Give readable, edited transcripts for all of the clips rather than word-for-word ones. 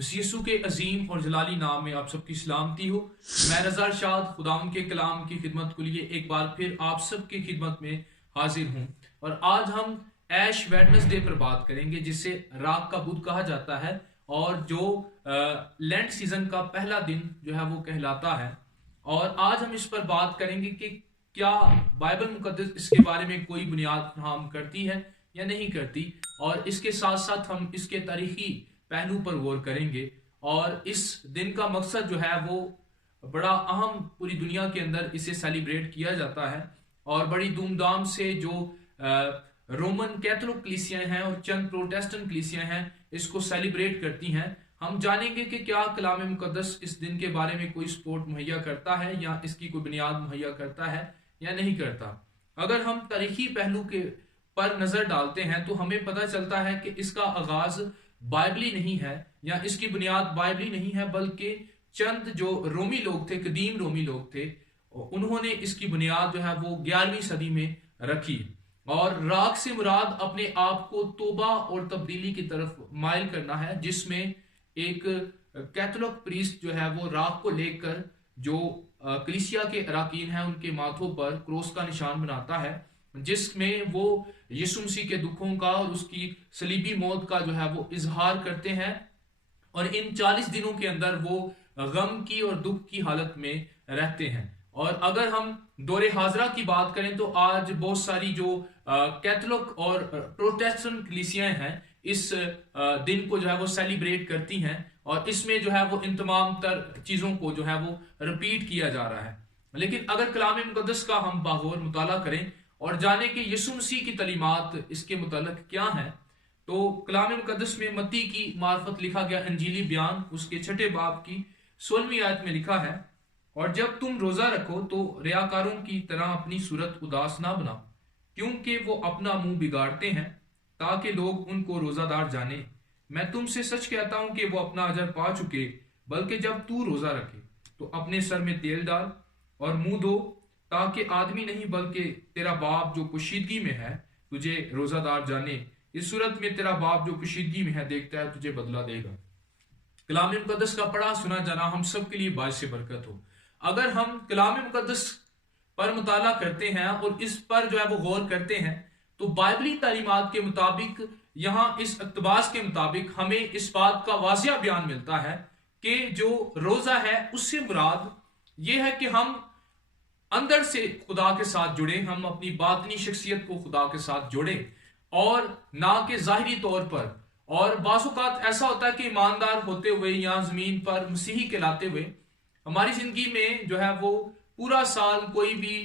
مسیح یسوع کے عظیم اور جلالی نام میں آپ سب کی سلامتی ہو۔ میں رضا ارشاد خداوند کے کلام کی خدمت کے لیے ایک بار پھر آپ سب کی خدمت میں حاضر ہوں، اور آج ہم ایش ویڈنسڈے پر بات کریں گے، جسے راگ کا بدھ کہا جاتا ہے اور جو لینٹ سیزن کا پہلا دن جو ہے وہ کہلاتا ہے۔ اور آج ہم اس پر بات کریں گے کہ کیا بائبل مقدس اس کے بارے میں کوئی بنیاد فراہم کرتی ہے یا نہیں کرتی، اور اس کے ساتھ ساتھ ہم اس کے تاریخی پہلو پر غور کریں گے۔ اور اس دن کا مقصد جو ہے وہ بڑا اہم، پوری دنیا کے اندر اسے سیلیبریٹ کیا جاتا ہے، اور بڑی دھوم دھام سے جو رومن کیتھولک کلیسیاں ہیں اور چند پروٹیسٹنٹ کلیسیاں ہیں اس کو سیلیبریٹ کرتی ہیں۔ ہم جانیں گے کہ کیا کلام مقدس اس دن کے بارے میں کوئی سپورٹ مہیا کرتا ہے یا اس کی کوئی بنیاد مہیا کرتا ہے یا نہیں کرتا۔ اگر ہم تاریخی پہلو کے پر نظر ڈالتے ہیں تو ہمیں پتہ چلتا ہے کہ اس کا آغاز بائبلی نہیں ہے یا اس کی بنیاد بائبلی نہیں ہے، بلکہ چند جو رومی لوگ تھے، قدیم رومی لوگ تھے، انہوں نے اس کی بنیاد جو ہے وہ 11ویں صدی میں رکھی۔ اور راگ سے مراد اپنے آپ کو توبہ اور تبدیلی کی طرف مائل کرنا ہے، جس میں ایک کیتھولک پریسٹ جو ہے وہ راگ کو لے کر جو کلیسیا کے اراکین ہیں ان کے ماتھوں پر کروس کا نشان بناتا ہے، جس میں وہ یسوع مسیح کے دکھوں کا اور اس کی صلیبی موت کا جو ہے وہ اظہار کرتے ہیں، اور ان 40 دنوں کے اندر وہ غم کی اور دکھ کی حالت میں رہتے ہیں۔ اور اگر ہم دور حاضرہ کی بات کریں تو آج بہت ساری جو کیتھولک اور پروٹیسٹنٹ کلیسیاں ہیں اس دن کو جو ہے وہ سیلیبریٹ کرتی ہیں، اور اس میں جو ہے وہ ان تمام تر چیزوں کو جو ہے وہ رپیٹ کیا جا رہا ہے۔ لیکن اگر کلام مقدس کا ہم باغور مطالعہ کریں اور جانیں کہ یسوع مسیح کی تعلیمات اس کے متعلق کیا ہیں، تو کلام مقدس میں متی کی معرفت لکھا گیا انجیلی بیان اس کے 6 باب کی 16ویں آیت میں لکھا ہے، اور جب تم روزہ رکھو تو ریاکاروں کی طرح اپنی صورت اداس نہ بناؤ، کیونکہ وہ اپنا منہ بگاڑتے ہیں تاکہ لوگ ان کو روزہ دار جانیں۔ میں تم سے سچ کہتا ہوں کہ وہ اپنا اجر پا چکے، بلکہ جب تو روزہ رکھے تو اپنے سر میں تیل ڈال اور منہ دھو، تاکہ آدمی نہیں بلکہ تیرا باپ جو پوشیدگی میں ہے تجھے روزہ دار جانے۔ اس صورت میں تیرا باپ جو پوشیدگی میں ہے دیکھتا ہے تجھے بدلہ دے گا۔ کلام مقدس کا پڑھا سنا جانا ہم سب کے لیے باعث برکت ہو۔ اگر ہم کلام مقدس پر مطالعہ کرتے ہیں اور اس پر جو ہے وہ غور کرتے ہیں تو بائبلی تعلیمات کے مطابق، یہاں اس اقتباس کے مطابق ہمیں اس بات کا واضح بیان ملتا ہے کہ جو روزہ ہے اس سے مراد یہ ہے کہ ہم اندر سے خدا کے ساتھ جڑیں، ہم اپنی باطنی شخصیت کو خدا کے ساتھ جوڑیں، اور نہ کہ ظاہری طور پر۔ اور بعض اوقات ایسا ہوتا ہے کہ ایماندار ہوتے ہوئے یا زمین پر مسیحی کہلاتے ہوئے ہماری زندگی میں جو ہے وہ پورا سال کوئی بھی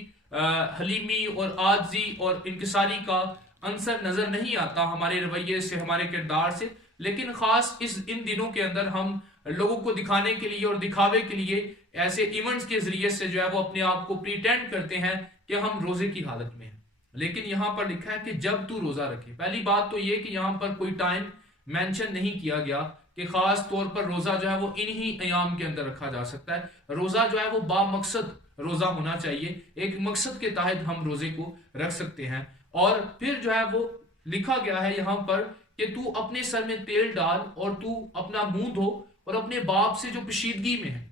حلیمی اور عاجزی اور انکساری کا عنصر نظر نہیں آتا ہمارے رویے سے، ہمارے کردار سے، لیکن خاص ان دنوں کے اندر ہم لوگوں کو دکھانے کے لیے اور دکھاوے کے لیے ایسے ایونٹس کے ذریعے سے جو ہے وہ اپنے آپ کو پریٹینڈ کرتے ہیں کہ ہم روزے کی حالت میں ہیں۔ لیکن یہاں پر لکھا ہے کہ جب تو روزہ رکھے۔ پہلی بات تو یہ کہ یہاں پر کوئی ٹائم مینشن نہیں کیا گیا کہ خاص طور پر روزہ جو ہے وہ انہی ایام کے اندر رکھا جا سکتا ہے۔ روزہ جو ہے وہ با مقصد روزہ ہونا چاہیے، ایک مقصد کے تحت ہم روزے کو رکھ سکتے ہیں۔ اور پھر جو ہے وہ لکھا گیا ہے یہاں پر کہ تو اپنے سر میں تیل ڈال اور تو اپنا منہ دھو اور اپنے باپ سے جو پوشیدگی میں ہے۔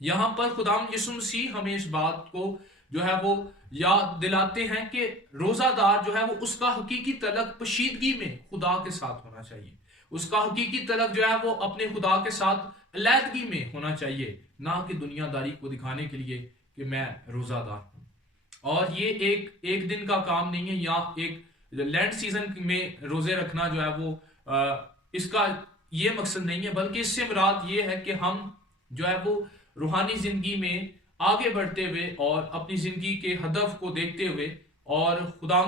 یہاں پر خداوند یسوع مسیح ہمیں اس بات کو جو ہے وہ یاد دلاتے ہیں کہ روزہ دار جو ہے وہ اس کا حقیقی تعلق پوشیدگی میں خدا کے ساتھ ہونا چاہیے، اس کا حقیقی تعلق جو ہے وہ اپنے خدا کے ساتھ علیحدگی میں ہونا چاہیے، نہ کہ دنیا داری کو دکھانے کے لیے کہ میں روزہ دار ہوں۔ اور یہ ایک دن کا کام نہیں ہے، یا ایک لینڈ سیزن میں روزے رکھنا جو ہے وہ اس کا یہ مقصد نہیں ہے، بلکہ اس سے مراد یہ ہے کہ ہم جو ہے وہ روحانی زندگی میں آگے بڑھتے ہوئے اور اپنی زندگی کے ہدف کو دیکھتے ہوئے اور خدا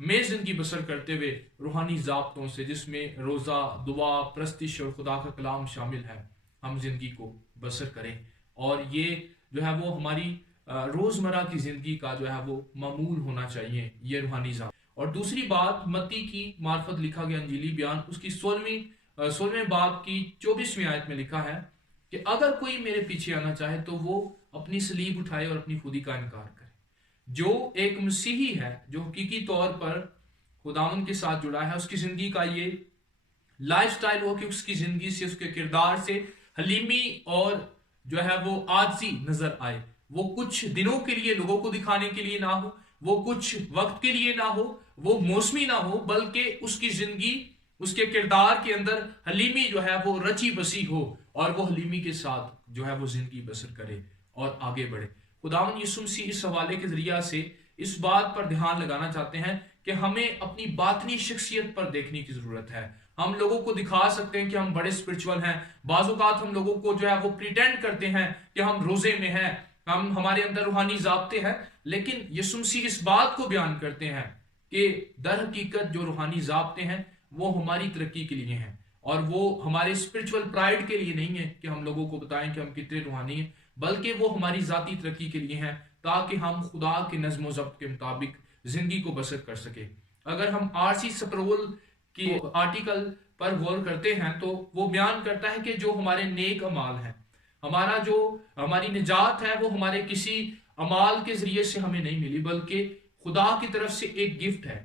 میں زندگی بسر کرتے ہوئے روحانی ضابطوں سے، جس میں روزہ، دعا، پرستش اور خدا کا کلام شامل ہے، ہم زندگی کو بسر کریں۔ اور یہ جو ہے وہ ہماری روزمرہ کی زندگی کا جو ہے وہ معمول ہونا چاہیے، یہ روحانی ضابط۔ اور دوسری بات، متی کی معرفت لکھا گیا انجیلی بیان اس کی 16ویں باب کی 24ویں آیت میں لکھا ہے کہ اگر کوئی میرے پیچھے آنا چاہے تو وہ اپنی صلیب اٹھائے اور اپنی خودی کا انکار کرے۔ جو ایک مسیحی ہے، جو حقیقی طور پر خداوند کے ساتھ جڑا ہے، اس کی زندگی کا یہ لائف سٹائل ہو کہ اس کی زندگی سے، اس کے کردار سے حلیمی اور جو ہے وہ عاجزی نظر آئے. وہ کچھ دنوں کے لیے لوگوں کو دکھانے کے لیے نہ ہو، وہ کچھ وقت کے لیے نہ ہو، وہ موسمی نہ ہو، بلکہ اس کی زندگی، اس کے کردار کے اندر حلیمی جو ہے وہ رچی بسی ہو، اور وہ حلیمی کے ساتھ جو ہے وہ زندگی بسر کرے اور آگے بڑھے. خداوند یسوع مسیح اس حوالے کے ذریعہ سے اس بات پر دھیان لگانا چاہتے ہیں کہ ہمیں اپنی باطنی شخصیت پر دیکھنے کی ضرورت ہے. ہم لوگوں کو دکھا سکتے ہیں کہ ہم بڑے اسپرچول ہیں، بعض اوقات ہم لوگوں کو جو ہے وہ پریٹینڈ کرتے ہیں کہ ہم روزے میں ہیں، ہمارے اندر روحانی ضابطے ہیں، لیکن یسوع مسیح اس بات کو بیان کرتے ہیں کہ در حقیقت جو روحانی ضابطے ہیں وہ ہماری ترقی کے لیے ہیں، اور وہ ہمارے اسپرچول پرائڈ کے لیے نہیں ہے کہ ہم لوگوں کو بتائیں کہ ہم کتنے روحانی ہیں، بلکہ وہ ہماری ذاتی ترقی کے لیے ہیں تاکہ ہم خدا کے نظم و ضبط کے مطابق زندگی کو بسر کر سکے. اگر ہم آر.سی. سپرول کی آرٹیکل پر غور کرتے ہیں تو وہ بیان کرتا ہے کہ جو ہمارے نیک اعمال ہیں، ہماری نجات ہے، وہ ہمارے کسی اعمال کے ذریعے سے ہمیں نہیں ملی، بلکہ خدا کی طرف سے ایک گفٹ ہے.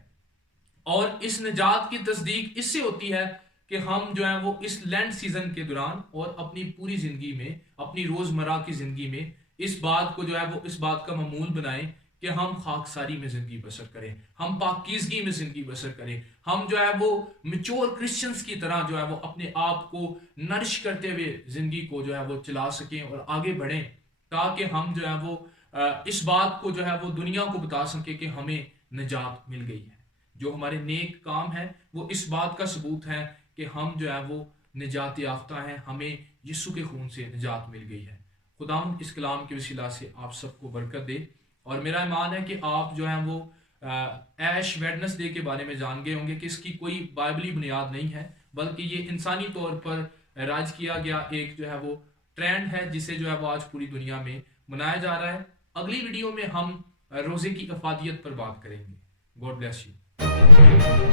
اور اس نجات کی تصدیق اس سے ہوتی ہے کہ ہم جو ہیں وہ اس لینڈ سیزن کے دوران اور اپنی پوری زندگی میں، اپنی روزمرہ کی زندگی میں اس بات کو جو ہے وہ اس بات کا معمول بنائیں کہ ہم خاکساری میں زندگی بسر کریں، ہم پاکیزگی میں زندگی بسر کریں، ہم جو ہے وہ میچور کرسچنز کی طرح جو ہے وہ اپنے آپ کو نرش کرتے ہوئے زندگی کو جو ہے وہ چلا سکیں اور آگے بڑھیں، تاکہ ہم جو ہے وہ اس بات کو جو ہے وہ دنیا کو بتا سکیں کہ ہمیں نجات مل گئی ہے. جو ہمارے نیک کام ہے وہ اس بات کا ثبوت ہے کہ ہم جو ہے وہ نجات یافتہ ہیں، ہمیں یسوع کے خون سے نجات مل گئی ہے. خداوند اس کلام کے وسیلہ سے آپ سب کو برکت دے، اور میرا ایمان ہے کہ آپ جو ہیں وہ ایش ویڈنسڈے کے بارے میں جان گئے ہوں گے کہ اس کی کوئی بائبلی بنیاد نہیں ہے، بلکہ یہ انسانی طور پر رائج کیا گیا ایک جو ہے وہ ٹرینڈ ہے جسے جو ہے وہ آج پوری دنیا میں منایا جا رہا ہے. اگلی ویڈیو میں ہم روزے کی افادیت پر بات کریں گے. God bless you.